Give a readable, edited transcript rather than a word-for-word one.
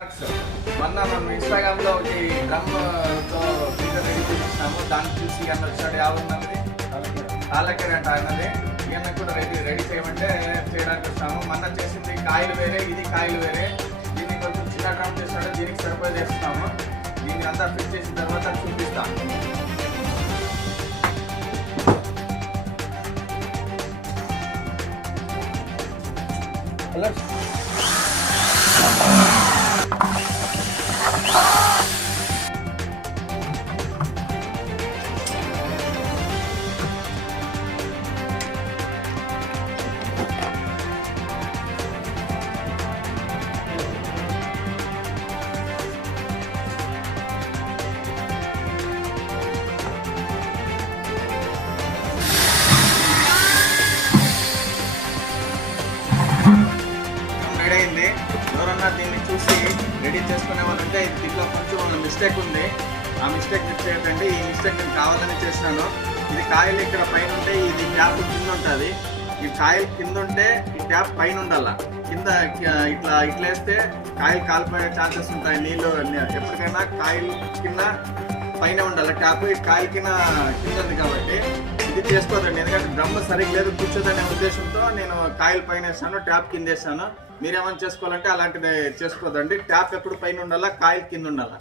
మొన్న మనం ఇన్స్టాగ్రామ్ లో ఒకటి డ్రమ్ తో వీడియో రెడీ చేసినాము. దాన్ని చూసి అన్న వచ్చాడు యావన్నది తాళ్ళకేర అంట అన్నది. ఈయన కూడా రెడీ చేయమంటే చేయడానికి వస్తాము. మొన్న చేసింది కాయలు వేరే, ఇది కాయలు వేరే. దీన్ని కొంచెం చిన్న డ్రమ్ చేస్తాడు, దీనికి సరిపోయి చేస్తున్నాము. దీన్ని అంతా ఫిట్ చేసిన తర్వాత చూపిస్తాము. రెడీ అయింది. ఎవరన్నా దీన్ని చూసి రెడీ చేసుకునే వాళ్ళంటే దీంట్లో కొంచెం మిస్టేక్ ఉంది. ఆ మిస్టేక్ ఫిక్స్ చేయకండి. ఈ మిస్టేక్ నేను కావాలని చేసినాను. ఇది కాయలు ఇక్కడ పైన ఉంటే ఇది ట్యాప్ కింద ఉంటుంది. ఈ కాయలు కింద ఉంటే ఈ ట్యాప్ పైన ఉండాల. కింద ఇట్లా వేస్తే కాయలు కాలిపోయే ఛాన్సెస్ ఉంటాయి. నీళ్ళు ఎప్పటికైనా కాయలు కింద పైన ఉండాలి ట్యాప్. ఈ కాయలు కింద ఉంది కాబట్టి ఇది చేసుకోదండి. ఎందుకంటే డ్రమ్ సరిగ్గా లేదు కూర్చోదనే ఉద్దేశంతో నేను కాయలు పైన వేస్తాను, ట్యాప్ కింద వేస్తాను. మీరేమైనా చేసుకోవాలంటే అలాంటిది చేసుకోదండి. ట్యాప్ ఎప్పుడు పైన ఉండాలా, కాయలు కింద ఉండాలా.